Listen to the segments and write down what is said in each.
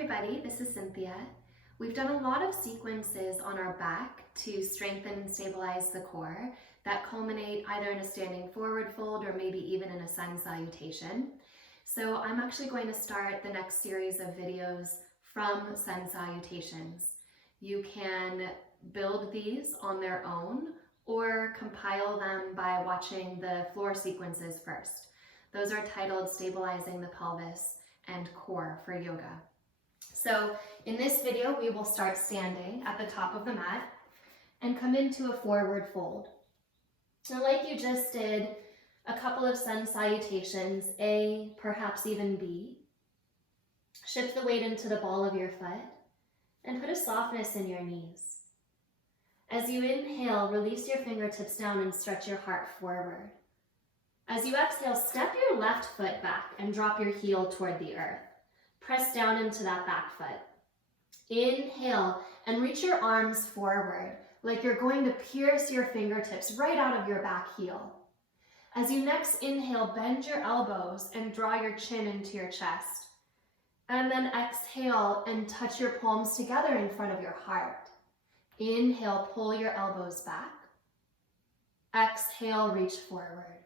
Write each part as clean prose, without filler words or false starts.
everybody, this is Cynthia. We've done a lot of sequences on our back to strengthen and stabilize the core that culminate either in a standing forward fold or maybe even in a sun salutation. So I'm actually going to start the next series of videos from sun salutations. You can build these on their own or compile them by watching the floor sequences first. Those are titled Stabilizing the Pelvis and Core for Yoga. So in this video, we will start standing at the top of the mat and come into a forward fold. So like you just did a couple of sun salutations, A, perhaps even B, shift the weight into the ball of your foot and put a softness in your knees. As you inhale, release your fingertips down and stretch your heart forward. As you exhale, step your left foot back and drop your heel toward the earth. Press down into that back foot. Inhale and reach your arms forward like you're going to pierce your fingertips right out of your back heel. As you next inhale, bend your elbows and draw your chin into your chest. And then exhale and touch your palms together in front of your heart. Inhale, pull your elbows back. Exhale, reach forward.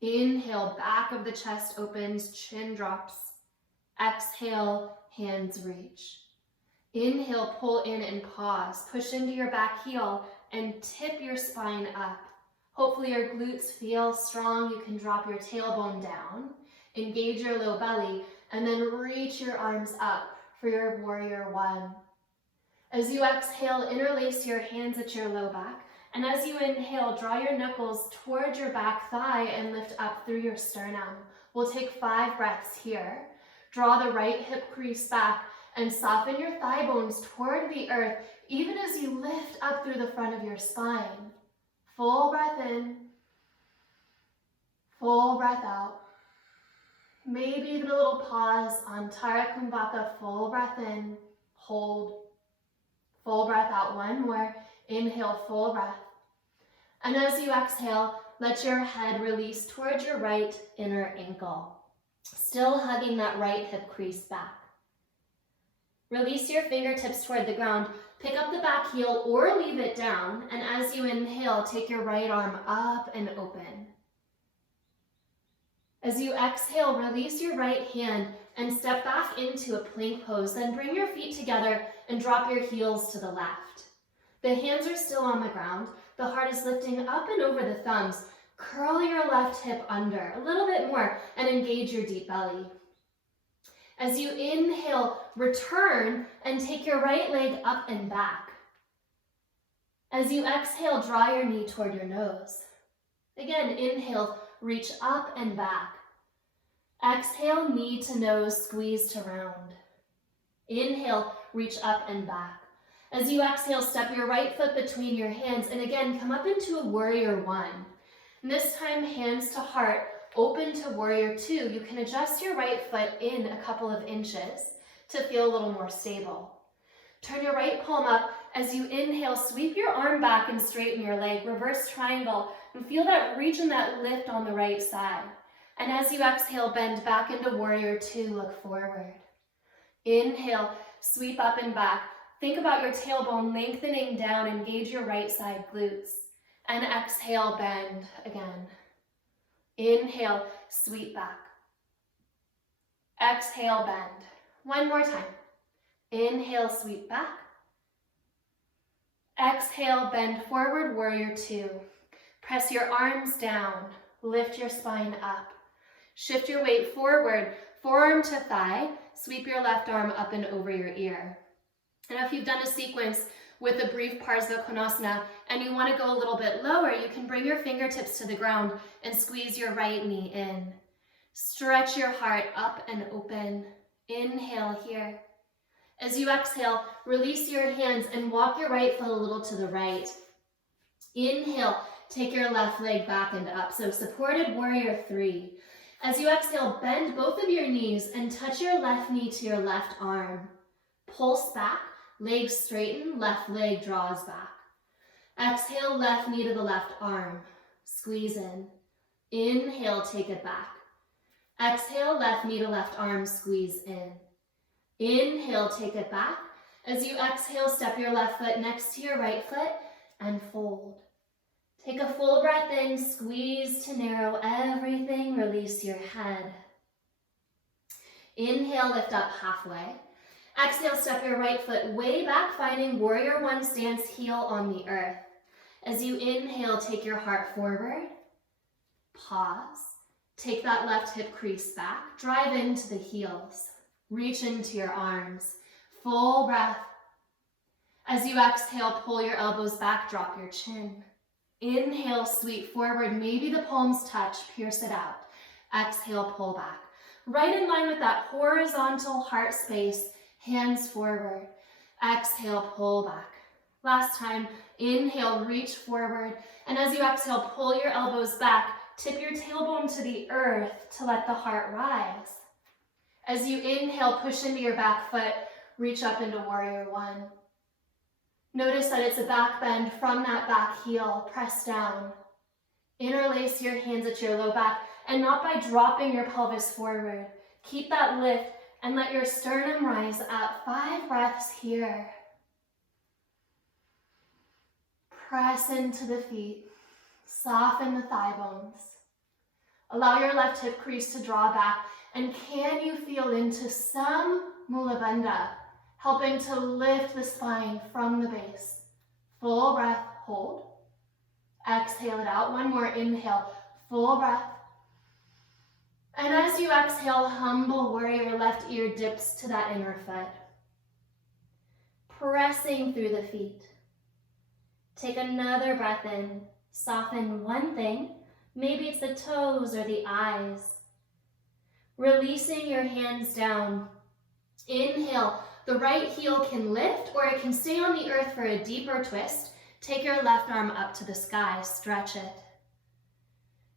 Inhale, back of the chest opens, chin drops. Exhale, hands reach. Inhale, pull in and pause. Push into your back heel and tip your spine up. Hopefully your glutes feel strong. You can drop your tailbone down, engage your low belly, and then reach your arms up for your warrior one. As you exhale, interlace your hands at your low back. And as you inhale, draw your knuckles towards your back thigh and lift up through your sternum. We'll take 5 breaths here. Draw the right hip crease back and soften your thigh bones toward the earth, even as you lift up through the front of your spine. Full breath in, full breath out. Maybe even a little pause on Tara Kumbhaka. Full breath in, hold. Full breath out, one more. Inhale, full breath. And as you exhale, let your head release towards your right inner ankle. Still hugging that right hip crease back. Release your fingertips toward the ground. Pick up the back heel or leave it down. And as you inhale, take your right arm up and open. As you exhale, release your right hand and step back into a plank pose. Then bring your feet together and drop your heels to the left. The hands are still on the ground. The heart is lifting up and over the thumbs. Curl your left hip under a little bit more and engage your deep belly. As you inhale, return and take your right leg up and back. As you exhale, draw your knee toward your nose. Again, inhale, reach up and back. Exhale, knee to nose, squeeze to round. Inhale, reach up and back. As you exhale, step your right foot between your hands and again, come up into a warrior one. And this time, hands to heart, open to warrior two. You can adjust your right foot in a couple of inches to feel a little more stable. Turn your right palm up. As you inhale, sweep your arm back and straighten your leg. Reverse triangle and feel that reach and that lift on the right side. And as you exhale, bend back into warrior two, look forward. Inhale, sweep up and back. Think about your tailbone lengthening down, engage your right side glutes. And exhale, bend again. Inhale, sweep back. Exhale, bend. One more time. Inhale, sweep back. Exhale, bend forward, warrior two. Press your arms down, lift your spine up. Shift your weight forward, forearm to thigh. Sweep your left arm up and over your ear. And if you've done a sequence with a brief Parsva Konasana and you want to go a little bit lower, you can bring your fingertips to the ground and squeeze your right knee in. Stretch your heart up and open. Inhale here. As you exhale, release your hands and walk your right foot a little to the right. Inhale, take your left leg back and up. So supported warrior three. As you exhale, bend both of your knees and touch your left knee to your left arm. Pulse back. Legs straighten, left leg draws back. Exhale, left knee to the left arm. Squeeze in. Inhale, take it back. Exhale, left knee to left arm, squeeze in. Inhale, take it back. As you exhale, step your left foot next to your right foot and fold. Take a full breath in, squeeze to narrow everything, release your head. Inhale, lift up halfway. Exhale, step your right foot way back, finding warrior one stance, heel on the earth. As you inhale, take your heart forward. Pause. Take that left hip crease back. Drive into the heels. Reach into your arms. Full breath. As you exhale, pull your elbows back, drop your chin. Inhale, sweep forward. Maybe the palms touch, pierce it out. Exhale, pull back. Right in line with that horizontal heart space, hands forward. Exhale, pull back. Last time, inhale, reach forward. And as you exhale, pull your elbows back. Tip your tailbone to the earth to let the heart rise. As you inhale, push into your back foot, reach up into warrior one. Notice that it's a back bend from that back heel, press down. Interlace your hands at your low back, and not by dropping your pelvis forward. Keep that lift and let your sternum rise up. 5 breaths here. Press into the feet. Soften the thigh bones. Allow your left hip crease to draw back. And can you feel into some Mula Bandha, helping to lift the spine from the base? Full breath, hold. Exhale it out. One more, inhale, full breath. And as you exhale, humble warrior, left ear dips to that inner foot. Pressing through the feet. Take another breath in. Soften one thing. Maybe it's the toes or the eyes. Releasing your hands down. Inhale. The right heel can lift or it can stay on the earth for a deeper twist. Take your left arm up to the sky. Stretch it.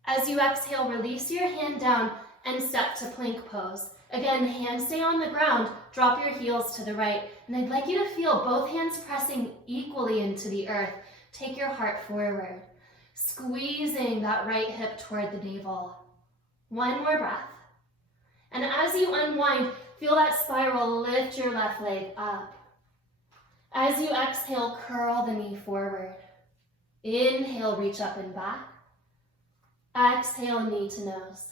As you exhale, release your hand down and step to plank pose. Again, hands stay on the ground. Drop your heels to the right. And I'd like you to feel both hands pressing equally into the earth. Take your heart forward. Squeezing that right hip toward the navel. One more breath. And as you unwind, feel that spiral, lift your left leg up. As you exhale, curl the knee forward. Inhale, reach up and back. Exhale, knee to nose.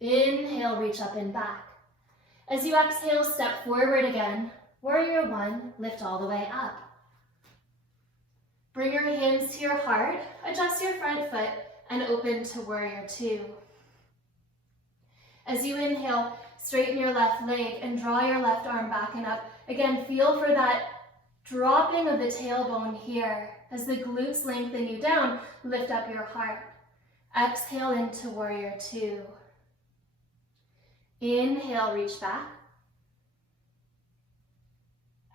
Inhale, reach up and back. As you exhale, step forward again. Warrior one, lift all the way up. Bring your hands to your heart, adjust your front foot, and open to warrior two. As you inhale, straighten your left leg and draw your left arm back and up. Again, feel for that dropping of the tailbone here. As the glutes lengthen you down, lift up your heart. Exhale into warrior two. Inhale, reach back.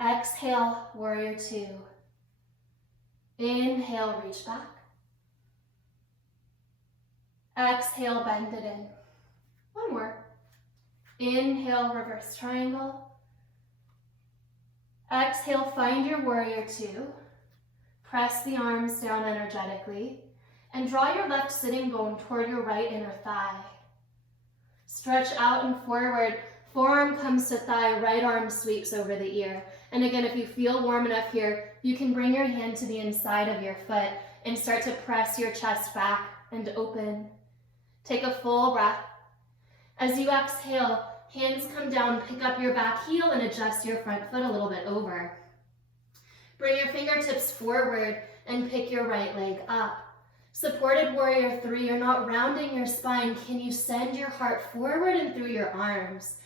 Exhale, warrior two. Inhale, reach back. Exhale, bend it in. One more. Inhale, reverse triangle. Exhale, find your warrior two. Press the arms down energetically and draw your left sitting bone toward your right inner thigh. Stretch out and forward. Forearm comes to thigh, right arm sweeps over the ear. And again, if you feel warm enough here, you can bring your hand to the inside of your foot and start to press your chest back and open. Take a full breath. As you exhale, hands come down, pick up your back heel and adjust your front foot a little bit over. Bring your fingertips forward and pick your right leg up. Supported warrior three, you're not rounding your spine. Can you send your heart forward and through your arms?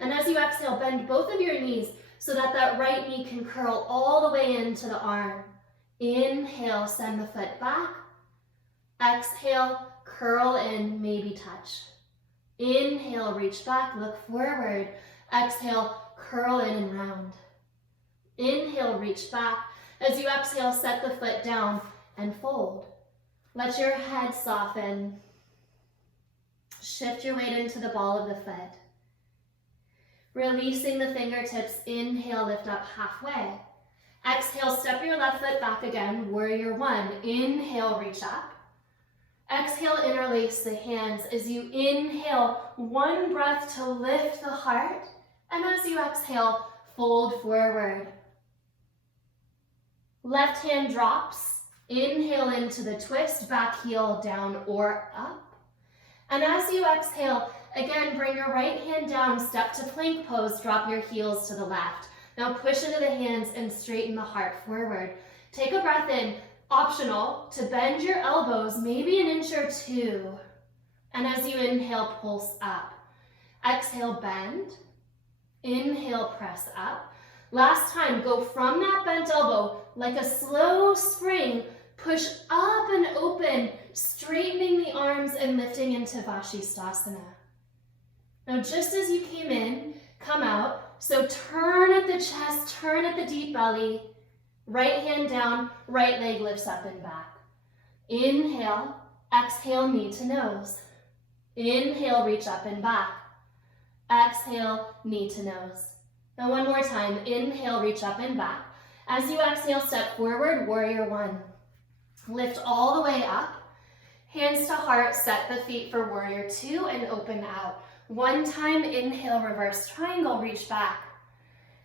And as you exhale, bend both of your knees so that that right knee can curl all the way into the arm. Inhale, send the foot back. Exhale, curl in, maybe touch. Inhale, reach back, look forward. Exhale, curl in and round. Inhale, reach back. As you exhale, set the foot down and fold. Let your head soften. Shift your weight into the ball of the foot. Releasing the fingertips, inhale, lift up halfway. Exhale, step your left foot back again, warrior one. Inhale, reach up. Exhale, interlace the hands. As you inhale, one breath to lift the heart. And as you exhale, fold forward. Left hand drops. Inhale into the twist, back heel down or up. And as you exhale, again, bring your right hand down, step to plank pose, drop your heels to the left. Now push into the hands and straighten the heart forward. Take a breath in, optional, to bend your elbows, maybe an inch or two. And as you inhale, pulse up. Exhale, bend. Inhale, press up. Last time, go from that bent elbow like a slow spring, push up and open, straightening the arms and lifting into Vashisthasana. Now, just as you came in, come out. So turn at the chest, turn at the deep belly. Right hand down, right leg lifts up and back. Inhale, exhale, knee to nose. Inhale, reach up and back. Exhale, knee to nose. Now one more time, inhale, reach up and back. As you exhale, step forward, warrior one. Lift all the way up. Hands to heart, set the feet for warrior two and open out. One time, inhale, reverse triangle, reach back.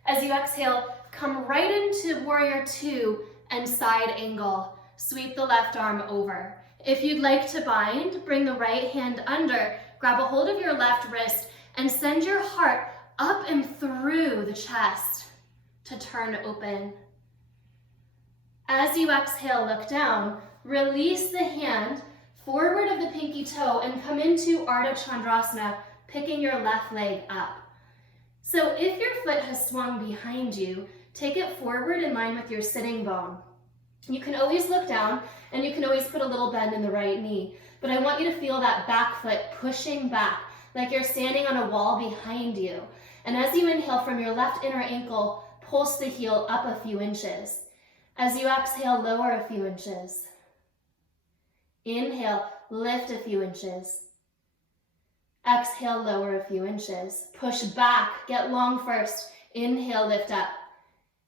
As you exhale, come right into warrior two and side angle. Sweep the left arm over. If you'd like to bind, bring the right hand under, grab a hold of your left wrist and send your heart up and through the chest to turn open. As you exhale, look down, release the hand forward of the pinky toe and come into Ardha Chandrasana, picking your left leg up. So if your foot has swung behind you, take it forward in line with your sitting bone. You can always look down and you can always put a little bend in the right knee, but I want you to feel that back foot pushing back like you're standing on a wall behind you. And as you inhale from your left inner ankle, pulse the heel up a few inches. As you exhale, lower a few inches. Inhale, lift a few inches. Exhale, lower a few inches. Push back, get long first. Inhale, lift up.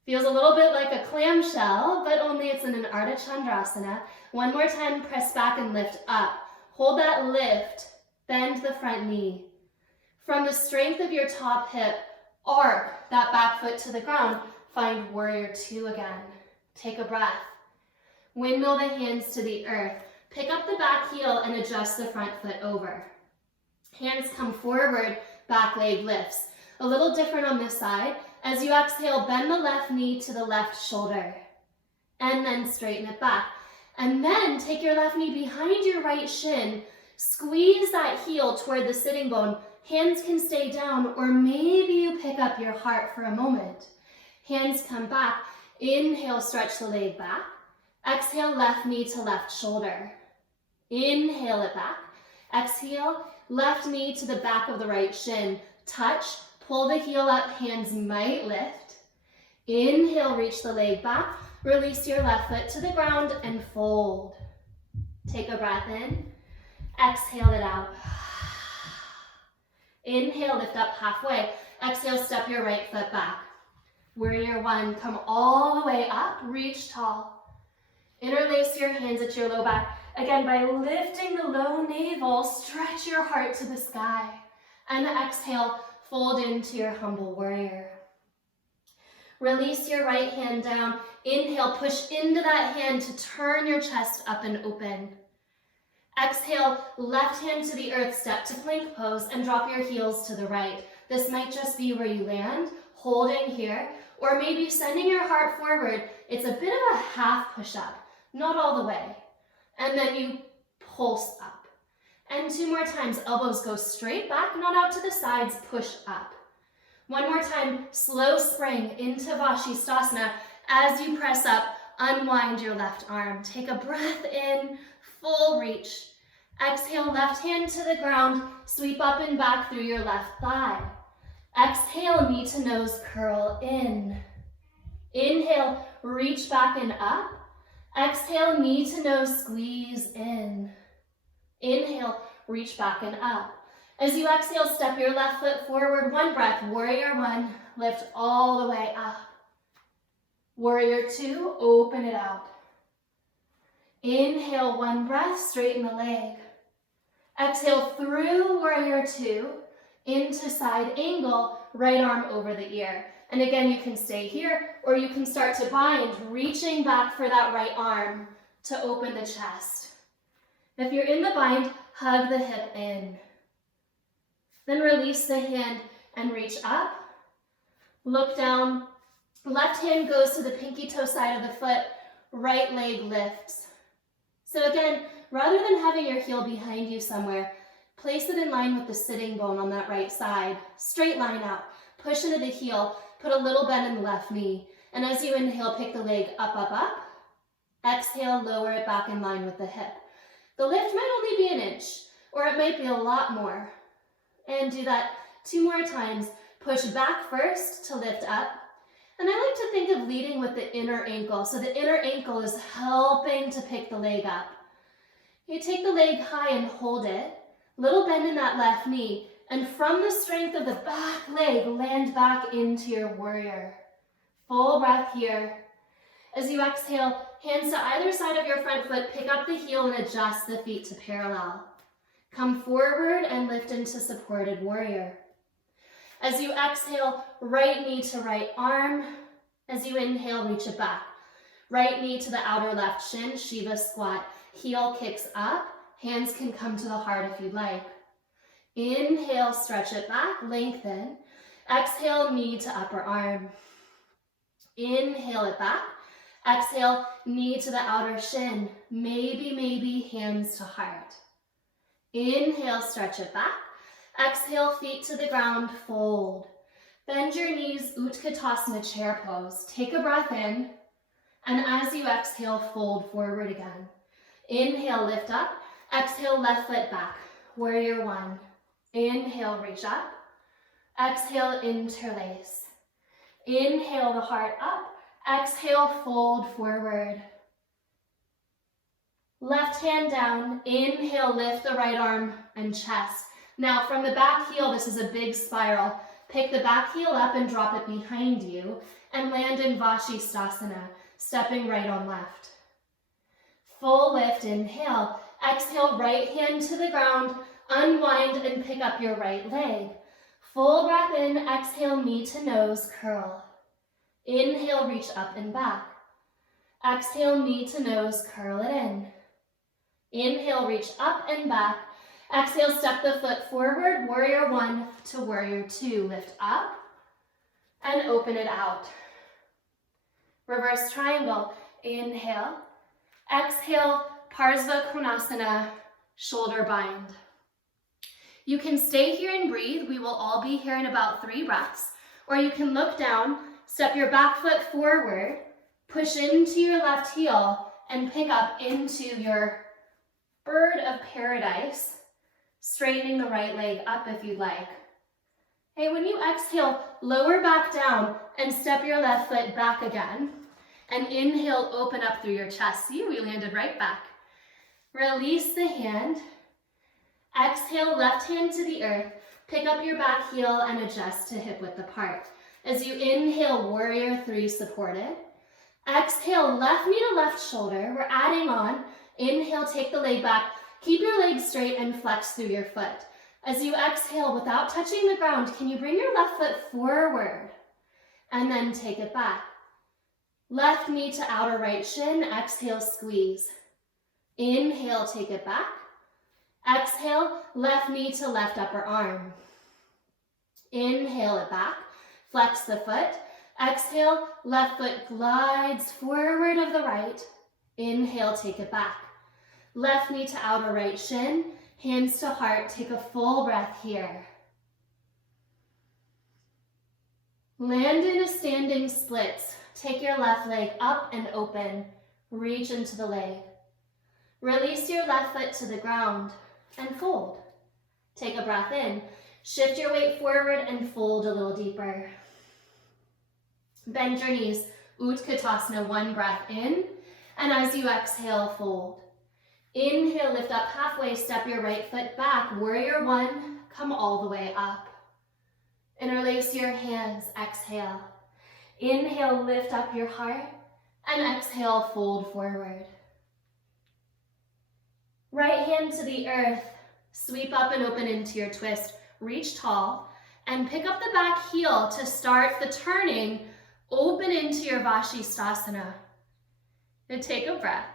Feels a little bit like a clamshell, but only it's in an Ardha Chandrasana. One more time, press back and lift up. Hold that lift, bend the front knee. From the strength of your top hip, arc that back foot to the ground. Find warrior two again. Take a breath. Windmill the hands to the earth. Pick up the back heel and adjust the front foot over. Hands come forward, back leg lifts. A little different on this side. As you exhale, bend the left knee to the left shoulder. And then straighten it back. And then take your left knee behind your right shin. Squeeze that heel toward the sitting bone. Hands can stay down, or maybe you pick up your heart for a moment. Hands come back. Inhale, stretch the leg back. Exhale, left knee to left shoulder. Inhale it back. Exhale, left knee to the back of the right shin. Touch, pull the heel up, hands might lift. Inhale, reach the leg back. Release your left foot to the ground and fold. Take a breath in. Exhale it out. Inhale, lift up halfway. Exhale, step your right foot back. Warrior one, come all the way up, reach tall. Interlace your hands at your low back. Again, by lifting the low navel, stretch your heart to the sky. And exhale, fold into your humble warrior. Release your right hand down. Inhale, push into that hand to turn your chest up and open. Exhale, left hand to the earth, step to plank pose and drop your heels to the right. This might just be where you land, holding here, or maybe sending your heart forward. It's a bit of a half push-up, not all the way. And then you pulse up. And two more times, elbows go straight back, not out to the sides, push up. One more time, slow spring into Vashisthasana. As you press up, unwind your left arm. Take a breath in, full reach. Exhale, left hand to the ground, sweep up and back through your left thigh. Exhale, knee to nose, curl in. Inhale, reach back and up. Exhale, knee to nose, squeeze in. Inhale, reach back and up. As you exhale, step your left foot forward. One breath, warrior one, lift all the way up. Warrior two, open it out. Inhale, one breath, straighten the leg. Exhale through warrior two. into side angle, right arm over the ear. And again, you can stay here, or you can start to bind, reaching back for that right arm to open the chest. If you're in the bind, hug the hip in. Then release the hand and reach up. Look down. Left hand goes to the pinky toe side of the foot. Right leg lifts. So again, rather than having your heel behind you somewhere, place it in line with the sitting bone on that right side. Straight line out. Push into the heel. Put a little bend in the left knee. And as you inhale, pick the leg up, up, up. Exhale, lower it back in line with the hip. The lift might only be an inch, or it might be a lot more. And do that 2 more times. Push back first to lift up. And I like to think of leading with the inner ankle. So the inner ankle is helping to pick the leg up. You take the leg high and hold it. Little bend in that left knee. And from the strength of the back leg, land back into your warrior. Full breath here. As you exhale, hands to either side of your front foot, pick up the heel and adjust the feet to parallel. Come forward and lift into supported warrior. As you exhale, right knee to right arm. As you inhale, reach it back. Right knee to the outer left shin, Shiva squat. Heel kicks up. Hands can come to the heart if you'd like. Inhale, stretch it back, lengthen. Exhale, knee to upper arm. Inhale it back. Exhale, knee to the outer shin. Maybe, hands to heart. Inhale, stretch it back. Exhale, feet to the ground, fold. Bend your knees, Utkatasana, chair pose. Take a breath in, and as you exhale, fold forward again. Inhale, lift up. Exhale, left foot back. Warrior one. Inhale, reach up. Exhale, interlace. Inhale, the heart up. Exhale, fold forward. Left hand down. Inhale, lift the right arm and chest. Now from the back heel, this is a big spiral. Pick the back heel up and drop it behind you and land in Vashisthasana, stepping right on left. Full lift, inhale. Exhale, right hand to the ground. Unwind and pick up your right leg. Full breath in. Exhale, knee to nose, curl. Inhale, reach up and back. Exhale, knee to nose, curl it in. Inhale, reach up and back. Exhale, step the foot forward, warrior one to warrior two. Lift up and open it out. Reverse triangle. Inhale. Exhale, Parsva Konasana, shoulder bind. You can stay here and breathe. We will all be here in about 3 breaths. Or you can look down, step your back foot forward, push into your left heel, and pick up into your bird of paradise, straightening the right leg up if you'd like. Hey, when you exhale, lower back down and step your left foot back again. And inhale, open up through your chest. See, we landed right back. Release the hand. Exhale, left hand to the earth. Pick up your back heel and adjust to hip width apart. As you inhale, warrior three supported. Exhale, left knee to left shoulder. We're adding on. Inhale, take the leg back. Keep your legs straight and flex through your foot. As you exhale, without touching the ground, can you bring your left foot forward? And then take it back. Left knee to outer right shin. Exhale, squeeze. Inhale, take it back. Exhale, left knee to left upper arm. Inhale it back. Flex the foot. Exhale, left foot glides forward of the right. Inhale, take it back. Left knee to outer right shin. Hands to heart. Take a full breath here. Land in a standing splits. Take your left leg up and open. Reach into the leg. Release your left foot to the ground and fold. Take a breath in. Shift your weight forward and fold a little deeper. Bend your knees. Utkatasana, one breath in. And as you exhale, fold. Inhale, lift up halfway, step your right foot back. Warrior one, come all the way up. Interlace your hands, exhale. Inhale, lift up your heart. And exhale, fold forward. Right hand to the earth. Sweep up and open into your twist. reach tall, and pick up the back heel to start the turning. Open into your Vashisthasana. And take a breath.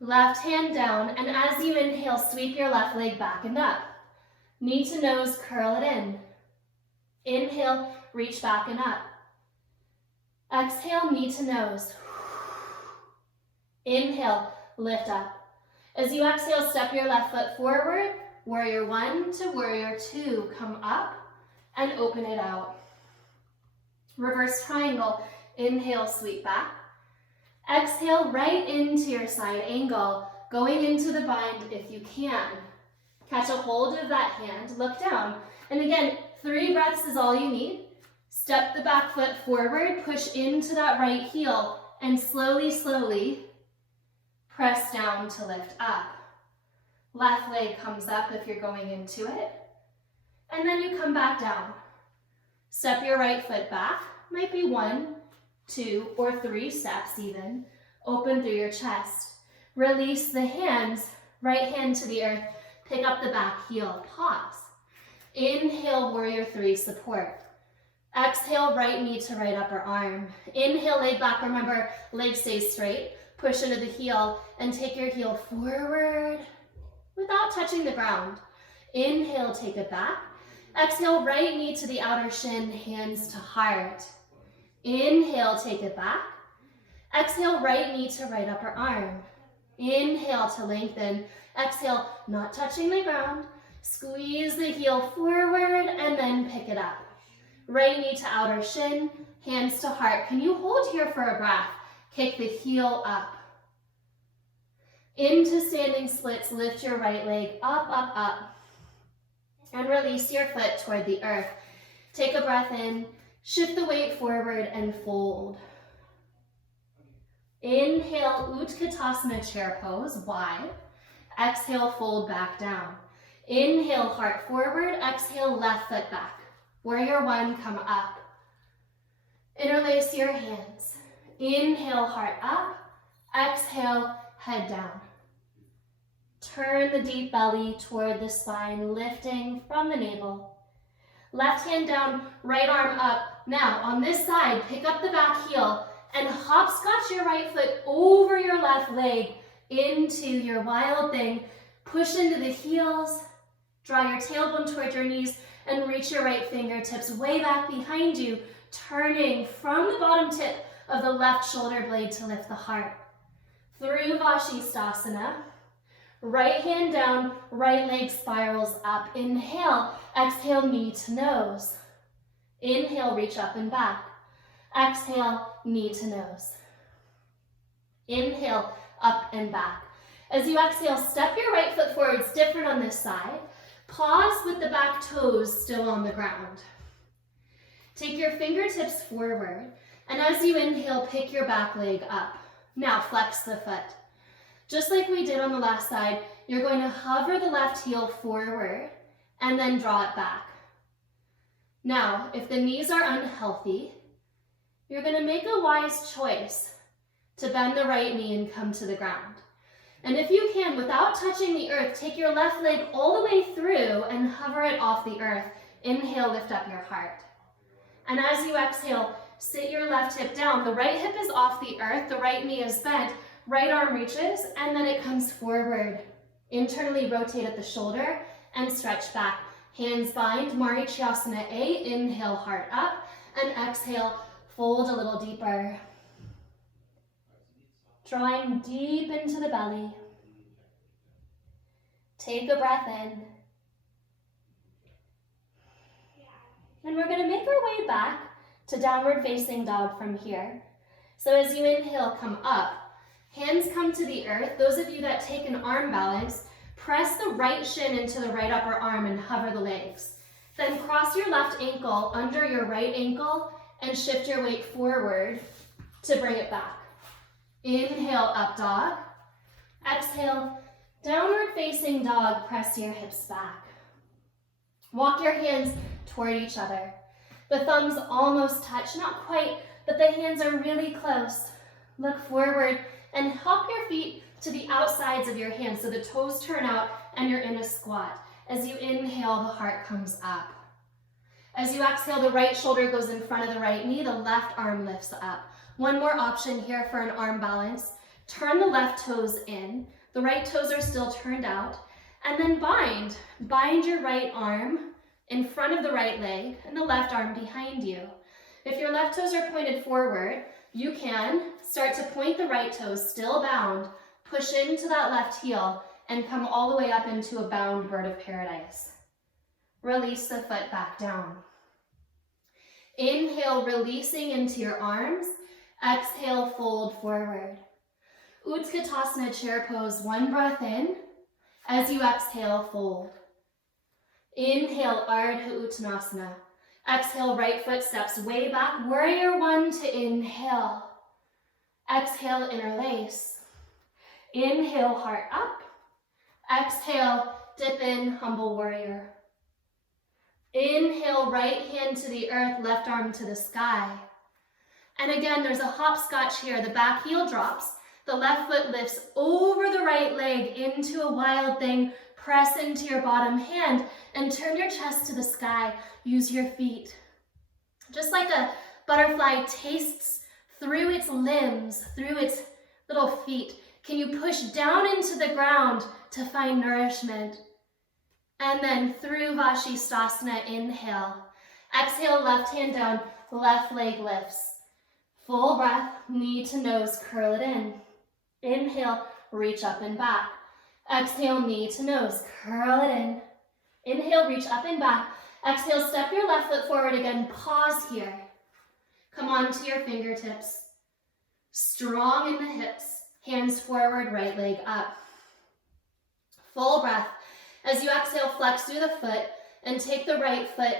Left hand down, and as you inhale, sweep your left leg back and up. Knee to nose, curl it in. Inhale, reach back and up. Exhale, knee to nose. Inhale, lift up. As you exhale, step your left foot forward. Warrior 1 to warrior 2. Come up and open it out. Reverse triangle. Inhale, sweep back. Exhale, right into your side angle, going into the bind if you can. Catch a hold of that hand, look down. And again, 3 breaths is all you need. Step the back foot forward, push into that right heel, and slowly, slowly press down to lift up. Left leg comes up if you're going into it. And then you come back down. Step your right foot back, might be 1, 2, or 3 steps even. Open through your chest. Release the hands, right hand to the earth. Pick up the back heel, pause. Inhale, warrior 3, support. Exhale, right knee to right upper arm. Inhale, leg back, remember, leg stays straight. Push into the heel and take your heel forward without touching the ground. Inhale, take it back. Exhale, right knee to the outer shin, hands to heart. Inhale, take it back. Exhale, right knee to right upper arm. Inhale to lengthen. Exhale, not touching the ground. Squeeze the heel forward and then pick it up. Right knee to outer shin, hands to heart. Can you hold here for a breath? Kick the heel up. Into standing splits, lift your right leg up, up, up. And release your foot toward the earth. Take a breath in, shift the weight forward and fold. Inhale, Utkatasana chair pose, wide. Exhale, fold back down. Inhale, heart forward. Exhale, left foot back. Warrior 1, come up. Interlace your hands. Inhale, heart up. Exhale, head down. Turn the deep belly toward the spine, lifting from the navel. Left hand down, right arm up. Now, on this side, pick up the back heel and hopscotch your right foot over your left leg into your wild thing. Push into the heels, draw your tailbone toward your knees, and reach your right fingertips way back behind you, turning from the bottom tip of the left shoulder blade to lift the heart. Through Vashisthasana, right hand down, right leg spirals up. Inhale, exhale, knee to nose. Inhale, reach up and back. Exhale, knee to nose. Inhale, up and back. As you exhale, step your right foot forward. It's different on this side. Pause with the back toes still on the ground. Take your fingertips forward, and as you inhale, pick your back leg up. Now flex the foot. Just like we did on the last side, you're going to hover the left heel forward and then draw it back. Now, if the knees are unhealthy, you're going to make a wise choice to bend the right knee and come to the ground. And if you can, without touching the earth, take your left leg all the way through and hover it off the earth. Inhale, lift up your heart. And as you exhale, sit your left hip down. The right hip is off the earth, the right knee is bent, right arm reaches, and then it comes forward. Internally rotate at the shoulder and stretch back. Hands bind, Marichyasana A, inhale, heart up, and exhale, fold a little deeper. Drawing deep into the belly. Take a breath in. And we're going to make our way back to downward facing dog from here. So as you inhale, come up. Hands come to the earth. Those of you that take an arm balance, press the right shin into the right upper arm and hover the legs. Then cross your left ankle under your right ankle and shift your weight forward to bring it back. Inhale, up dog. Exhale, downward facing dog, press your hips back. Walk your hands toward each other. The thumbs almost touch, not quite, but the hands are really close. Look forward and hop your feet to the outsides of your hands so the toes turn out and you're in a squat. As you inhale, the heart comes up. As you exhale, the right shoulder goes in front of the right knee, the left arm lifts up. One more option here for an arm balance. Turn the left toes in, the right toes are still turned out, and then bind. Bind your right arm in front of the right leg and the left arm behind you. If your left toes are pointed forward, you can start to point the right toes, still bound, push into that left heel, and come all the way up into a bound bird of paradise. Release the foot back down. Inhale, releasing into your arms. Exhale, fold forward. Utkatasana chair pose, one breath in. As you exhale, fold. Inhale, Ardha Uttanasana. Exhale, right foot steps way back. Warrior one to inhale. Exhale, interlace. Inhale, heart up. Exhale, dip in, humble warrior. Inhale, right hand to the earth, left arm to the sky. And again, there's a hopscotch here. The back heel drops. The left foot lifts over the right leg into a wild thing. Press into your bottom hand and turn your chest to the sky. Use your feet. Just like a butterfly tastes through its limbs, through its little feet, can you push down into the ground to find nourishment? And then through Vashisthasana, inhale. Exhale, left hand down, left leg lifts. Full breath, knee to nose, curl it in. Inhale, reach up and back. Exhale, knee to nose, curl it in. Inhale, reach up and back. Exhale, step your left foot forward again. Pause here. Come on to your fingertips. Strong in the hips. Hands forward, right leg up. Full breath. As you exhale, flex through the foot and take the right foot,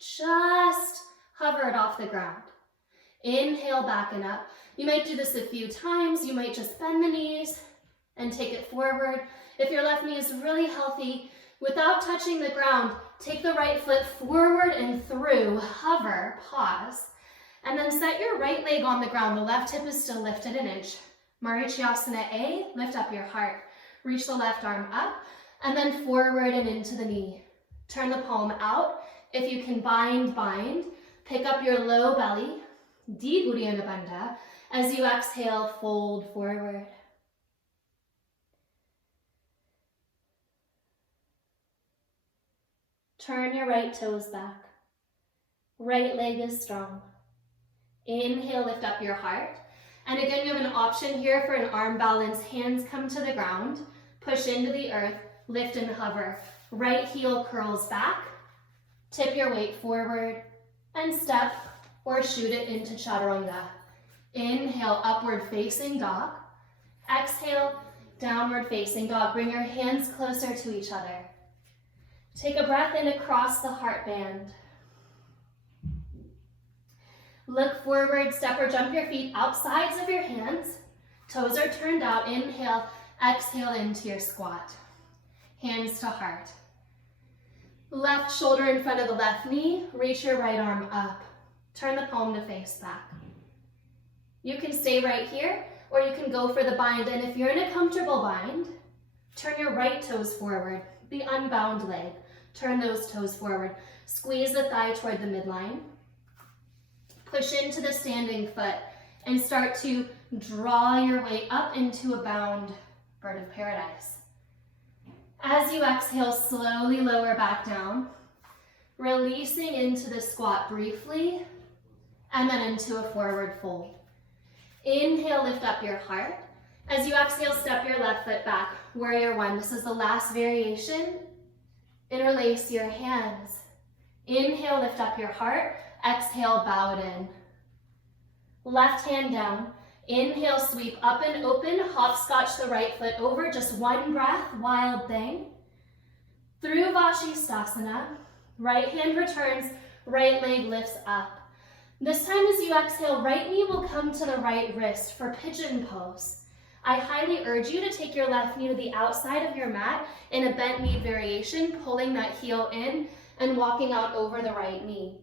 just hover it off the ground. Inhale, back and up. You might do this a few times. You might just bend the knees and take it forward. If your left knee is really healthy, without touching the ground, take the right foot forward and through, hover, pause, and then set your right leg on the ground. The left hip is still lifted an inch. Marichyasana A, lift up your heart. Reach the left arm up, and then forward and into the knee. Turn the palm out. If you can bind, bind. Pick up your low belly, deep Uddiyana Bandha. As you exhale, fold forward. Turn your right toes back. Right leg is strong. Inhale, lift up your heart. And again, you have an option here for an arm balance. Hands come to the ground, push into the earth, lift and hover. Right heel curls back, tip your weight forward, and step or shoot it into Chaturanga. Inhale, upward facing dog. Exhale, downward facing dog. Bring your hands closer to each other. Take a breath in across the heart band. Look forward, step or jump your feet outsides of your hands. Toes are turned out. Inhale, exhale into your squat. Hands to heart. Left shoulder in front of the left knee. Reach your right arm up. Turn the palm to face back. You can stay right here, or you can go for the bind. And if you're in a comfortable bind, turn your right toes forward, the unbound leg. Turn those toes forward. Squeeze the thigh toward the midline. Push into the standing foot and start to draw your way up into a bound bird of paradise. As you exhale, slowly lower back down, releasing into the squat briefly, and then into a forward fold. Inhale, lift up your heart. As you exhale, step your left foot back, warrior one. This is the last variation. Interlace your hands. Inhale, lift up your heart. Exhale, bow it in. Left hand down. Inhale, sweep up and open. Hopscotch the right foot over. Just one breath, wild thing. Through Vashisthasana. Right hand returns, right leg lifts up. This time as you exhale, right knee will come to the right wrist for pigeon pose. I highly urge you to take your left knee to the outside of your mat in a bent knee variation, pulling that heel in and walking out over the right knee.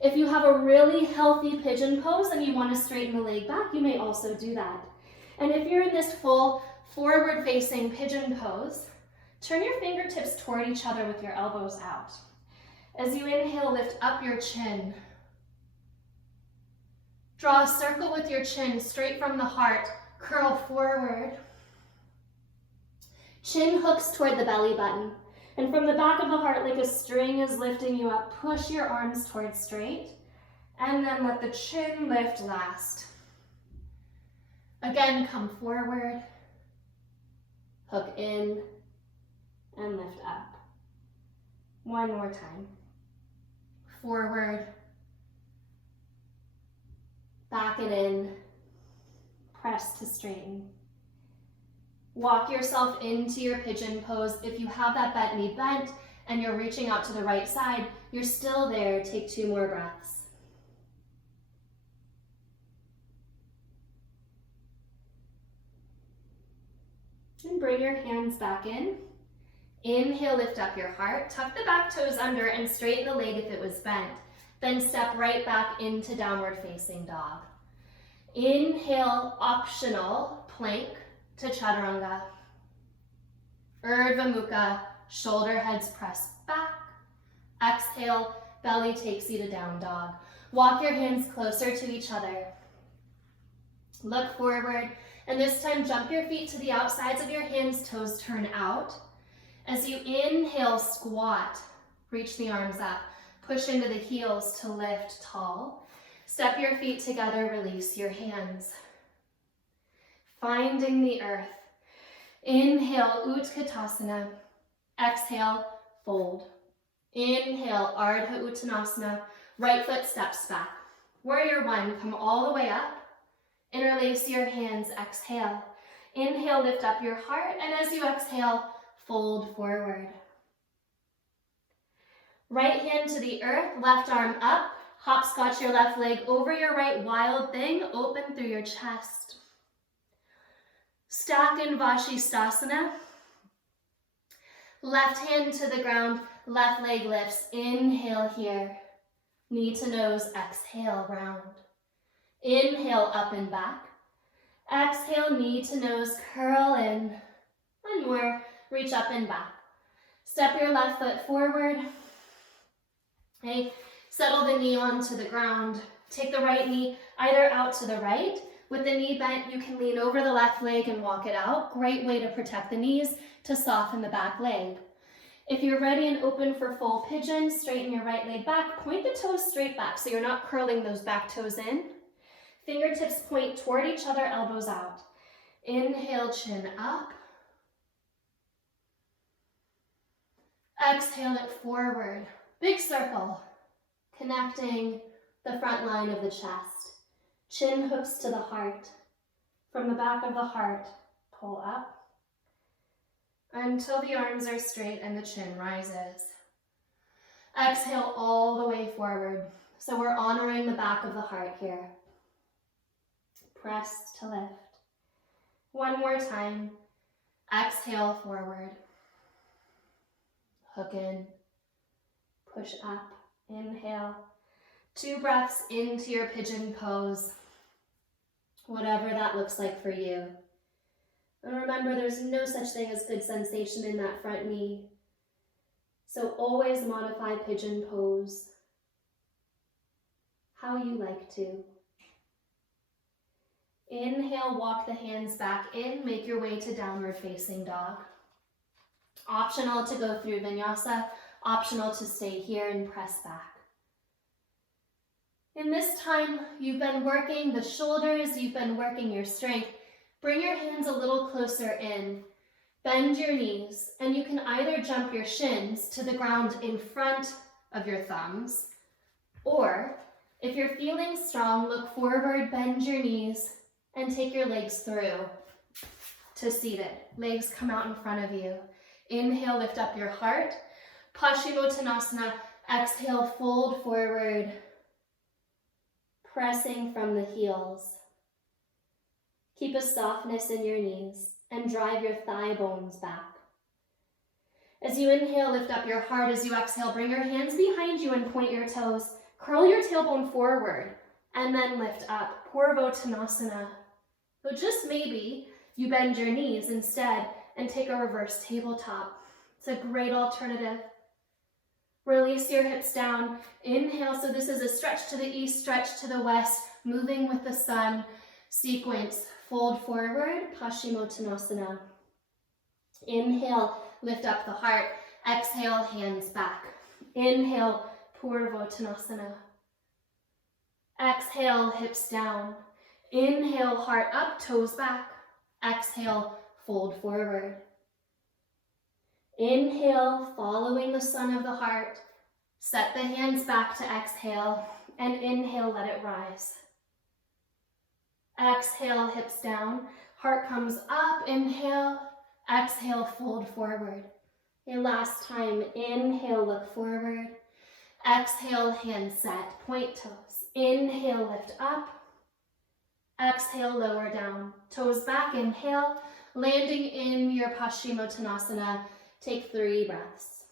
If you have a really healthy pigeon pose and you want to straighten the leg back, you may also do that. And if you're in this full forward-facing pigeon pose, Turn your fingertips toward each other with your elbows out. As you inhale, lift up your chin. Draw a circle with your chin straight from the heart. Curl forward. Chin hooks toward the belly button. And from the back of the heart, like a string is lifting you up, push your arms towards straight. And then let the chin lift last. Again, come forward. Hook in and lift up. One more time. Forward. Back it in. Press to straighten. Walk yourself into your pigeon pose. If you have that bent knee bent and you're reaching out to the right side, you're still there. Take 2 more breaths. And bring your hands back in. Inhale, lift up your heart. Tuck the back toes under and straighten the leg if it was bent. Then step right back into downward facing dog. Inhale, optional plank to chaturanga. Urdhva Mukha, shoulder heads press back. Exhale, belly takes you to down dog. Walk your hands closer to each other. Look forward, and this time jump your feet to the outsides of your hands, toes turn out. As you inhale, squat, reach the arms up. Push into the heels to lift tall. Step your feet together, release your hands. Finding the earth. Inhale, Utkatasana. Exhale, fold. Inhale, Ardha Uttanasana. Right foot steps back. Warrior 1, come all the way up. Interlace your hands, exhale. Inhale, lift up your heart, and as you exhale, fold forward. Right hand to the earth, left arm up. Hopscotch your left leg over your right, wild thing, open through your chest. Stack in Vashisthasana. Left hand to the ground, left leg lifts. Inhale here. Knee to nose, exhale, round. Inhale, up and back. Exhale, knee to nose, curl in. One more, reach up and back. Step your left foot forward. Okay, settle the knee onto the ground. Take the right knee either out to the right. With the knee bent, you can lean over the left leg and walk it out. Great way to protect the knees, to soften the back leg. If you're ready and open for full pigeon, straighten your right leg back. Point the toes straight back so you're not curling those back toes in. Fingertips point toward each other, elbows out. Inhale, chin up. Exhale it forward. Big circle, connecting the front line of the chest. Chin hooks to the heart. From the back of the heart, pull up until the arms are straight and the chin rises. Exhale all the way forward. So we're honoring the back of the heart here. Press to lift. One more time. Exhale forward. Hook in. Push up. Inhale. 2 breaths into your pigeon pose. Whatever that looks like for you. And remember, there's no such thing as good sensation in that front knee. So always modify pigeon pose how you like to. Inhale, walk the hands back in, make your way to downward facing dog. Optional to go through vinyasa, optional to stay here and press back. In this time, you've been working the shoulders, you've been working your strength. Bring your hands a little closer in. Bend your knees, and you can either jump your shins to the ground in front of your thumbs, or if you're feeling strong, look forward, bend your knees, and take your legs through to seated. Legs come out in front of you. Inhale, lift up your heart. Paschimottanasana. Exhale, fold forward, pressing from the heels. Keep a softness in your knees and drive your thigh bones back. As you inhale, lift up your heart. As you exhale, bring your hands behind you and point your toes. Curl your tailbone forward and then lift up. Purvottanasana. So just maybe you bend your knees instead and take a reverse tabletop. It's a great alternative. Release your hips down. Inhale, so this is a stretch to the east, stretch to the west, moving with the sun. Sequence, fold forward, Paschimottanasana. Inhale, lift up the heart. Exhale, hands back. Inhale, Purvottanasana. Exhale, hips down. Inhale, heart up, toes back. Exhale, fold forward. Inhale, following the sun of the heart. Set the hands back to exhale, and inhale, let it rise. Exhale, hips down. Heart comes up, inhale. Exhale, fold forward. And last time, inhale, look forward. Exhale, hands set, point toes. Inhale, lift up. Exhale, lower down. Toes back, inhale. Landing in your Paschimottanasana. Take 3 breaths.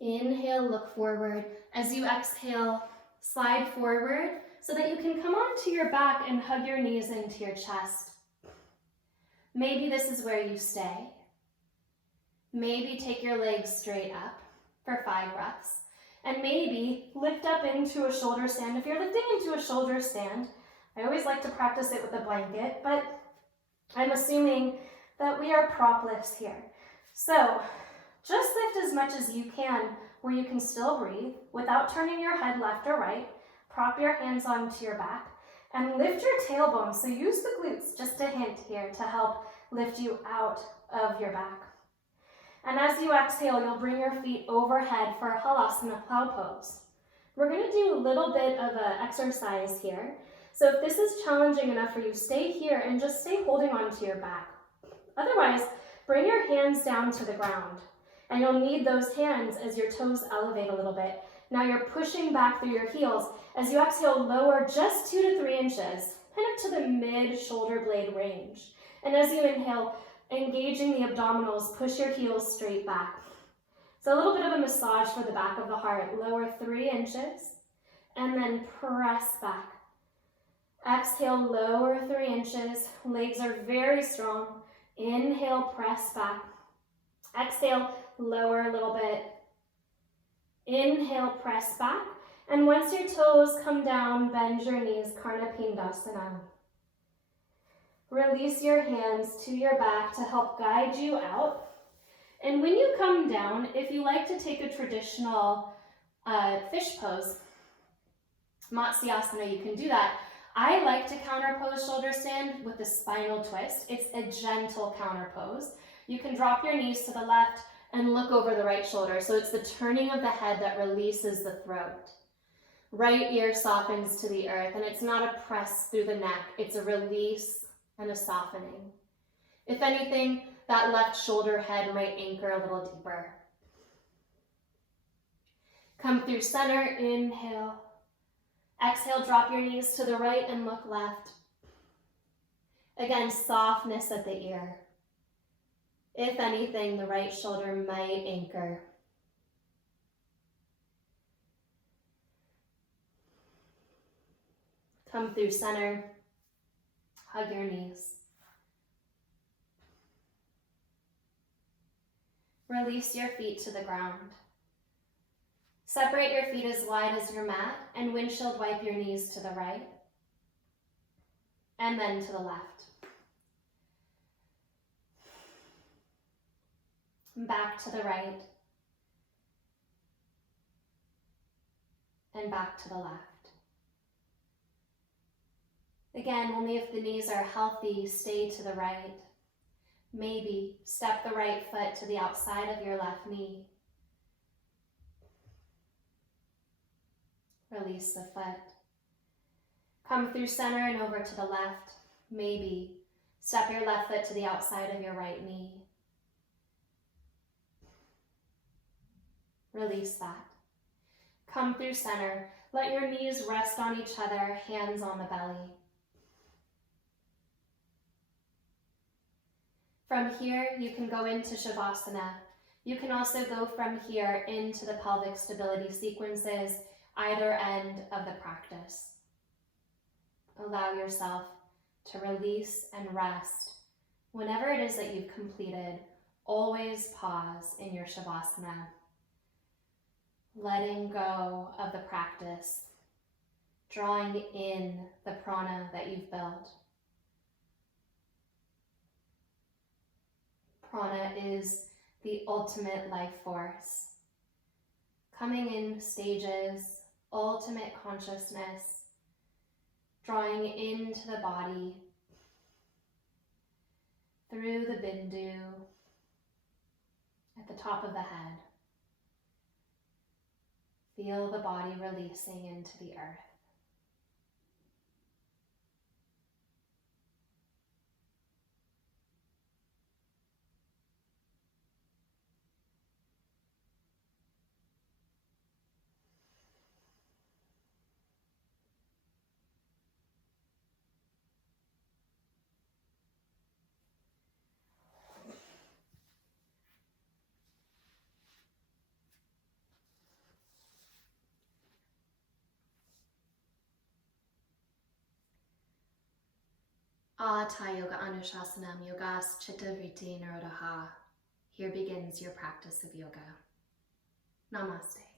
Inhale, look forward. As you exhale, slide forward so that you can come onto your back and hug your knees into your chest. Maybe this is where you stay. Maybe take your legs straight up for 5 breaths. And maybe lift up into a shoulder stand. If you're lifting into a shoulder stand, I always like to practice it with a blanket, but I'm assuming that we are propless here. So just lift as much as you can where you can still breathe without turning your head left or right. Prop your hands onto your back and lift your tailbone. So use the glutes, just a hint here, to help lift you out of your back. And as you exhale, you'll bring your feet overhead for Halasana plow pose. We're going to do a little bit of an exercise here. So if this is challenging enough for you, stay here and just stay holding onto your back. Otherwise, bring your hands down to the ground. And you'll need those hands as your toes elevate a little bit. Now you're pushing back through your heels. As you exhale, lower just 2 to 3 inches, kind of to the mid-shoulder blade range. And as you inhale, engaging the abdominals, push your heels straight back. So a little bit of a massage for the back of the heart. Lower 3 inches, and then press back. Exhale, lower 3 inches. Legs are very strong. Inhale, press back. Exhale, lower a little bit. Inhale, press back. And once your toes come down, bend your knees, Karna Pindasana. Release your hands to your back to help guide you out. And when you come down, if you like to take a traditional fish pose, Matsyasana, you can do that. I like to counter pose shoulder stand with the spinal twist. It's a gentle counter pose. You can drop your knees to the left and look over the right shoulder. So it's the turning of the head that releases the throat. Right ear softens to the earth, and it's not a press through the neck. It's a release and a softening. If anything, that left shoulder head might anchor a little deeper. Come through center, inhale. Exhale, drop your knees to the right and look left. Again, softness at the ear. If anything, the right shoulder might anchor. Come through center. Hug your knees. Release your feet to the ground. Separate your feet as wide as your mat and windshield wipe your knees to the right and then to the left. Back to the right and back to the left. Again, only if the knees are healthy, stay to the right. Maybe step the right foot to the outside of your left knee. Release the foot. Come through center and over to the left. Maybe step your left foot to the outside of your right knee. Release that. Come through center. Let your knees rest on each other, hands on the belly. From here, you can go into Shavasana. You can also go from here into the pelvic stability sequences. either end of the practice. Allow yourself to release and rest. Whenever it is that you've completed, always pause in your Shavasana, letting go of the practice, drawing in the prana that you've built. Prana is the ultimate life force, coming in stages, ultimate consciousness, drawing into the body, through the bindu, at the top of the head. Feel the body releasing into the earth. Hatha Yoga Anushasanam Yogas Chitta Vritti Nirodha. Here begins your practice of yoga. Namaste.